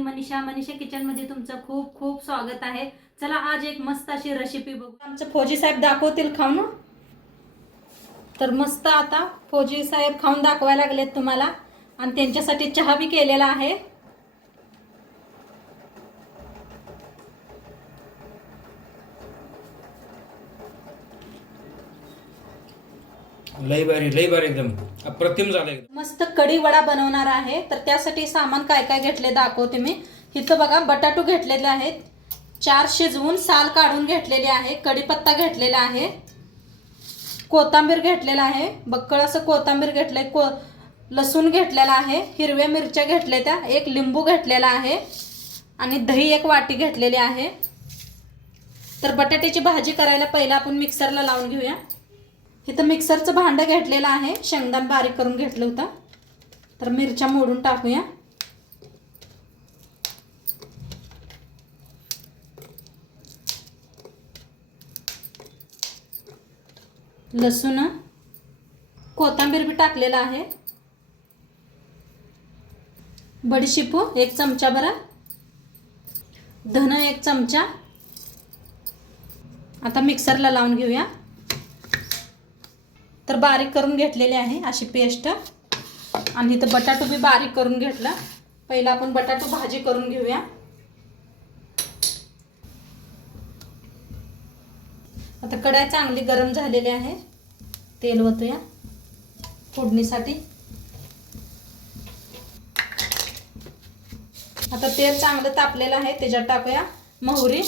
मी मनीषा किचनमध्ये तुमचं खूप खूप स्वागत आहे। चला आज एक मस्त अशी रेसिपी बघू। आमचे फौजी साहेब दाखवतील खाऊन। तर मस्त आता फौजी साहेब खाऊन दाखवायला लागलेत तुम्हाला आणि त्यांच्यासाठी चहा बी केलेला आहे। लई बारी एकदम अप्रतिम झालं एकदम। मस्त कढी वडा बनवणार आहे। तर त्यासाठी सामान काय काय घेतले दाखवते मी। इथं बघा बटाटू घेतलेले आहेत, 4 शिजवून साल काढून घेतलेले आहे, कढीपत्ता घेतलेला आहे, कोथिंबीर घेतलेला आहे, बक्कळ असं कोथिंबीर घेतलंय, लसूण घेतलेला आहे, हिरव्या मिरच्या घेतल्या त्या, एक लिंबू घेतलेला आहे आणि दही 1 वाटी घेतलेली आहे। तर बटाट्याची भाजी करायला पहिला आपण मिक्सरला लावून घेऊया। इथं मिक्सरचं भांडं घेतलेलं आहे, शेंगदाणे बारीक करून घेतलं होतं। तर मिरच्या मोडून टाकूया। लसूण, कोथिंबीर भी टाकलेला आहे, बडीशेप 1 चमचा भरा, धन 1 चमचा। आता मिक्सरला लावून घेऊया। तर बारीक करून घेतलेली आहे अशी पेस्ट आणि इथं बटाटू भी बारीक करून घेतला। पहिला आपण बटाटू भाजी करून घेऊया। आता कढई चांगली गरम झालेली आहे, तेल ओतूया फोडणीसाठी। आता तेल चांगलं तापलेलं आहे, त्याच्यात टाकूया मोहरी,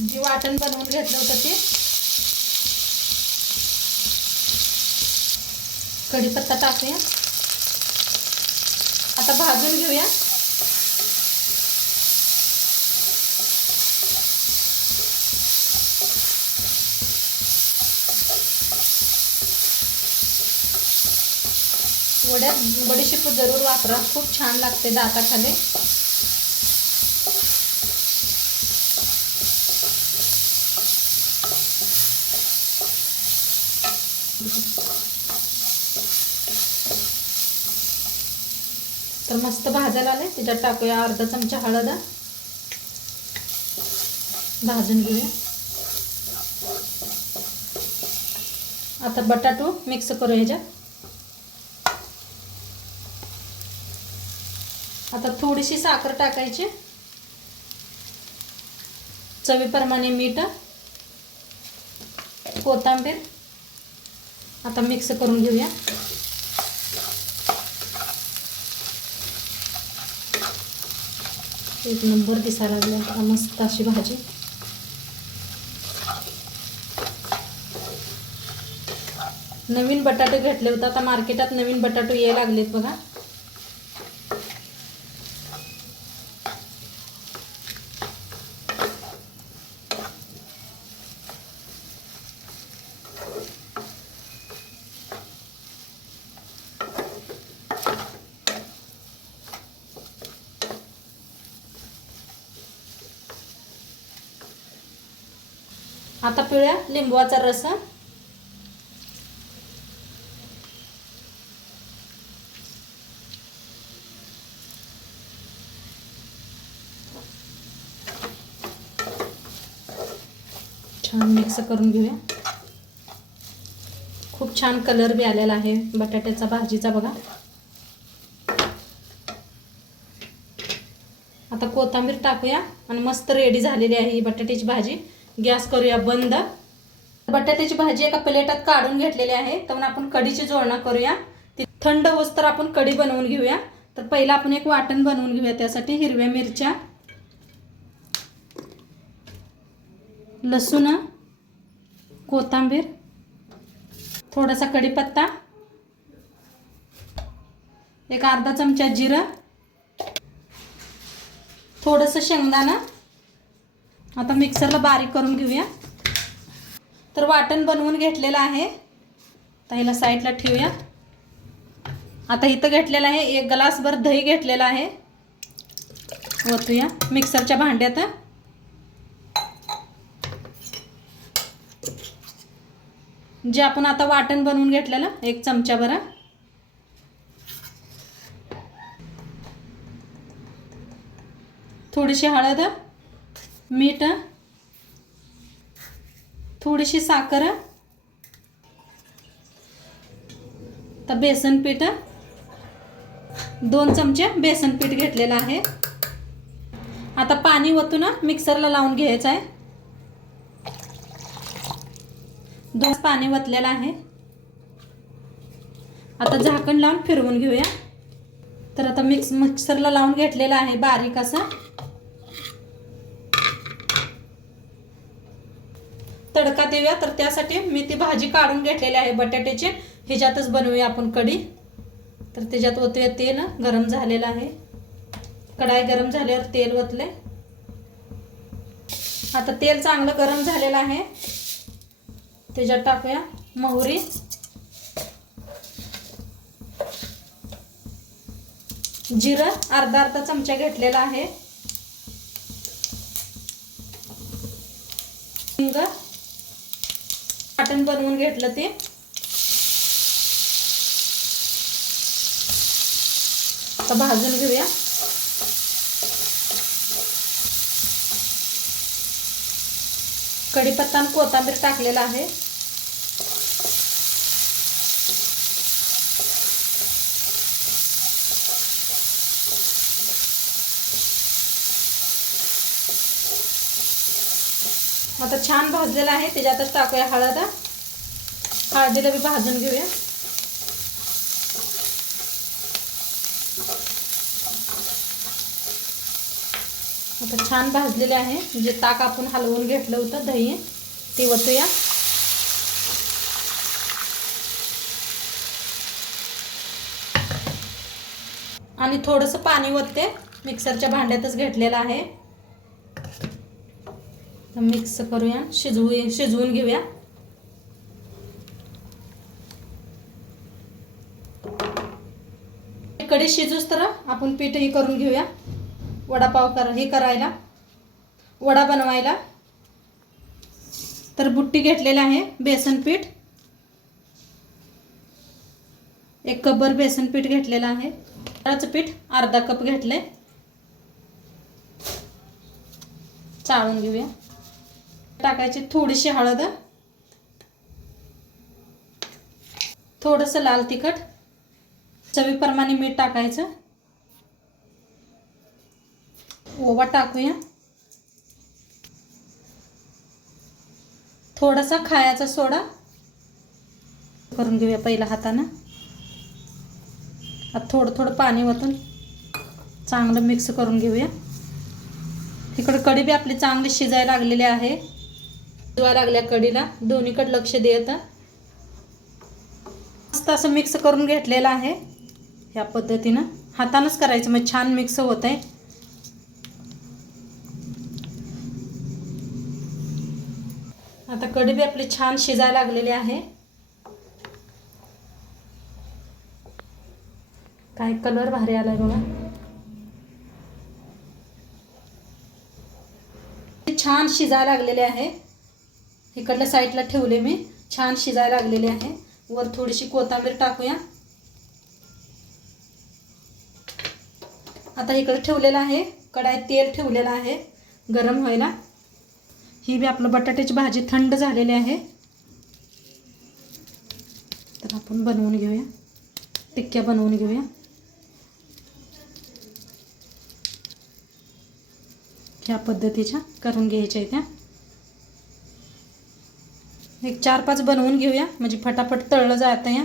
जी वाटण बनवून घेतलं होतं ते, कढीपत्ता टाकूया। आता भाजून घेऊया। वड्यात बडीशेप जरूर वापरा, खूप छान लागते दाताखाली। तर मस्त भाजायला आले, त्याच्यात टाकूया अर्धा चमचा हळद, भाजून घेऊया। आता बटाटू मिक्स करूया ह्याच्यात। आता थोडीशी साखर टाकायची, चवीप्रमाणे मीठ, कोथिंबीर। आता मिक्स करून घेऊया। एक नंबर दिसायला लागली आता मस्त अशी भाजी। नवीन बटाटे घेतले होते, आता मार्केटात नवीन बटाटू यायला लागलेत बघा। आता पिळूया लिंबूचा रस। छान मिक्स करून घेऊया। खूप छान कलर भी आलेला आहे बटाट्याचा भाजीचा बघा। आता कोथिंबीर टाकूया आणि मस्त रेडी झालेली आहे ही बटाट्याची भाजी। गॅस करूया बंद। बटाट्याची भाजी एका प्लेटात काढून घेतलेली आहे। तर आपण कढीची जोडणा करूया। ती थंड होस तर आपण कढी बनवून घेऊया। तर पहिला आपण एक वाटण बनवून घेऊया। त्यासाठी हिरव्या मिरच्या, लसूण, कोथिंबीर, थोडासा कढीपत्ता, एक अर्धा चमचा जिरं, थोडंसं शेंगदाणा। आता मिक्सरला बारीक करून घेऊया। तर वाटण बनवून घेतलेलं आहे, तर याला साईडला ठेवूया। आता इथं घेतलेलं आहे 1 ग्लासभर दही घेतलेला आहे, ओतूया मिक्सरच्या भांड्यात। जे आपण आता वाटण बनवून घेतलेलं 1 चमचा भरा थोडीशी हळद, मीठ, थोडीशी साखर, तर बेसन पीठ, 2 चमचे बेसन पीठ घेतलेलं आहे. आता पाणी ओतून मिक्सरला लावून घ्यायचं आहे. 2 पाणी ओतलेलं आहे. आता झाकण लावून फिरवून घेऊया. तर आता मिक्सरला लावून घेतलेलं आहे बारीक असं. तडका देऊया. तर त्यासाठी मी ती भाजी काढून घेतलेली आहे बटाट्याची. ह्याच्यातच बनवूया आपण कढी. तर त्याच्यात ओतूया तेल. गरम झालेलं आहे. कढाई गरम झाल्यावर तेल ओतले. आता तेल चांगलं गरम झालेलं आहे. त्याच्यात टाकूया मोहरी, जिरं अर्धा चमचा घेतलेला आहे, हिंग वाटण बनवून घेतलं ते, आता भाजून घेऊया. कढीपत्ता आणि कोथिंबीर टाकलेला आहे. आता छान भाजलेला आहे. त्याच्यातच टाकूया हळद. हळदीला बी भाजून घेऊया. आता छान भाजलेले आहे. जे ताक आपण हलवून घेतलं होतं दही ते ओतूया. आणि थोडंसं पाणी ओतते. मिक्सरच्या भांड्यातच घेतलेलं आहे. मिक्स करूया. शिजवून घेऊया. कढी शिजूस तर आपण पीठ ही करून घेऊया. वडापाव करायला वडा बनवायला. तर बुट्टी घेतलेली आहे बेसन पीठ. 1 कपभर बेसन पीठ घेतलेलं आहे. तांदळाचं पीठ अर्धा कप घेतले. चाळून घेऊया. टाकायची थोडीशी हळद, थोडंसं लाल तिखट, चवीप्रमाणे मीठ टाकायचं. ओवा टाकूया. थोडासा खायचा सोडा करून घेऊया पहिला हातानं. आता थोडं पाणी ओतून चांगलं मिक्स करून घेऊया. इकडे कढी बी आपली चांगली शिजायला लागलेली आहे. शिजवायला लागल्या कढीला. दोन्हीकडे लक्ष द्यायचं. मस्त असं मिक्स करून घेतलेलं आहे. ह्या पद्धतीनं हातानंच करायचं मग छान मिक्स होत आहे. आता कढी बी आपली छान शिजायला लागलेली आहे. काय कलर भारी आलाय बघा. छान शिजायला लागलेले आहे. इकडल्या साईडला ठेवले मी. छान शिजायला लागलेले आहे. वर थोडीशी कोथिंबीर टाकूया. आता इकडे ठेवलेलं आहे. कढाईत तेल ठेवलेलं आहे गरम व्हायला. ही बी आपलं बटाट्याची भाजी थंड झालेली आहे. तर आपण बनवून घेऊया. टिक्क्या बनवून घेऊया. ह्या पद्धतीच्या करून घ्यायच्या त्या. एक 4-5 बनवून घेऊया म्हणजे फटाफट तळलं जातं. या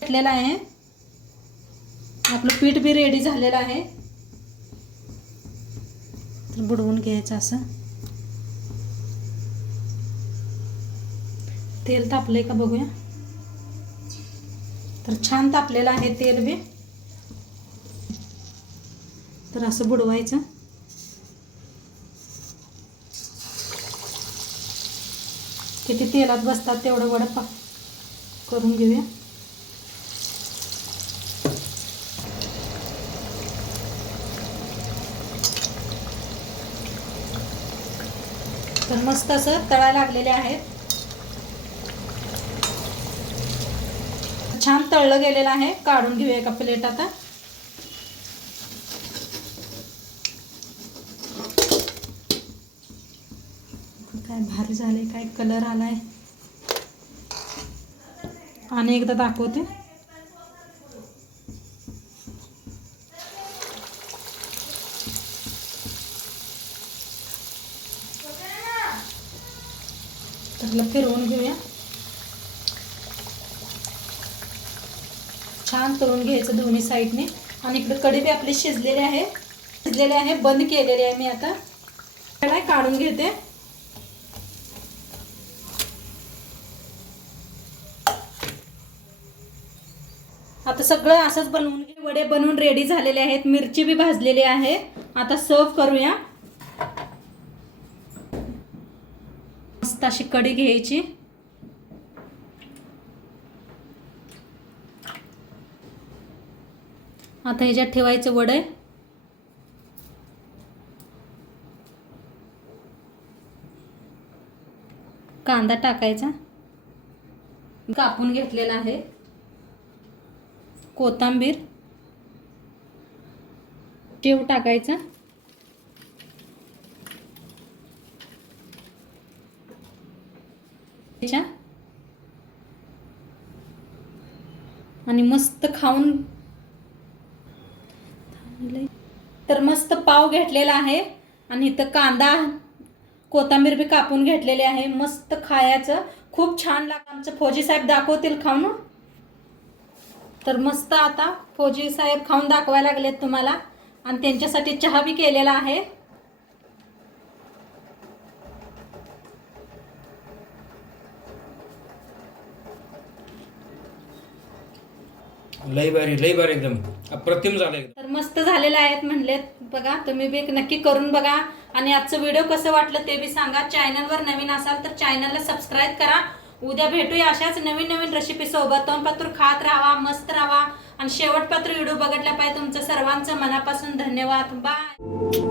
घेतलेला आहे. आपलं पीठ बी रेडी झालेलं आहे. तर बुडवून घ्यायचं असं. तेल तापलंय का बघूया. तर छान तापलेलं आहे तेल बी. तर असं बुडवायचं. किती तेलात बसतात तेवढं वडा करून घेऊया. तर मस्त असं तळायला लागलेले आहेत. छान तळलं गेलेलं आहे. काढून घेऊया एका प्लेट आता. काय भारी झाले, काय कलर आलाय. आणि एकदा दाखवते. त्याला फिरवून घेऊया. छान तळून घ्यायचं दोन्ही साईडने. आणि इकडे कढी बी आपली शिजलेली आहे. बंद केलेली आहे मी आता. त्याला काढून घेते. आता सगळं असंच बनवून वडे बनवून रेडी झालेले आहेत. मिरची बी भाजलेली आहे. आता सर्व करूया. मस्त अशी कढी घ्यायची. आता ह्याच्यात ठेवायचं वडे. कांदा टाकायचा, कापून घेतलेला आहे. कोथिंबीर, शेव टाकायचा. आणि मस्त खाऊन तर मस्त पाव घेतलेला आहे. आणि इथं कांदा कोथिंबीर बी कापून घेतलेली आहे. मस्त खायचं, खूप छान लागतं. आमचं फौजी साहेब दाखवतील खाऊन. तर मस्त आता फौजी साहेब खाऊन दाखवायला लागलेत तुम्हाला. आणि त्यांच्यासाठी चहा बी केलेला आहे. लई भारी एकदम अप्रतिम झालं एकदम. तर मस्त झालेले आहेत म्हणलेत. बघा तुम्ही बी नक्की करून बघा. आणि आजचं व्हिडिओ कसं वाटलं ते बी सांगा. चॅनलवर नवीन असाल तर चॅनलला सबस्क्राईब करा. उद्या भेटूया अशाच नवीन रेसिपी सोबत. तोंडपात्र खात राहा, मस्त राहा. आणि शेवटपात्र व्हिडिओ बघितल्या पाहिजे. तुमचं सर्वांचं मनापासून धन्यवाद. बाय.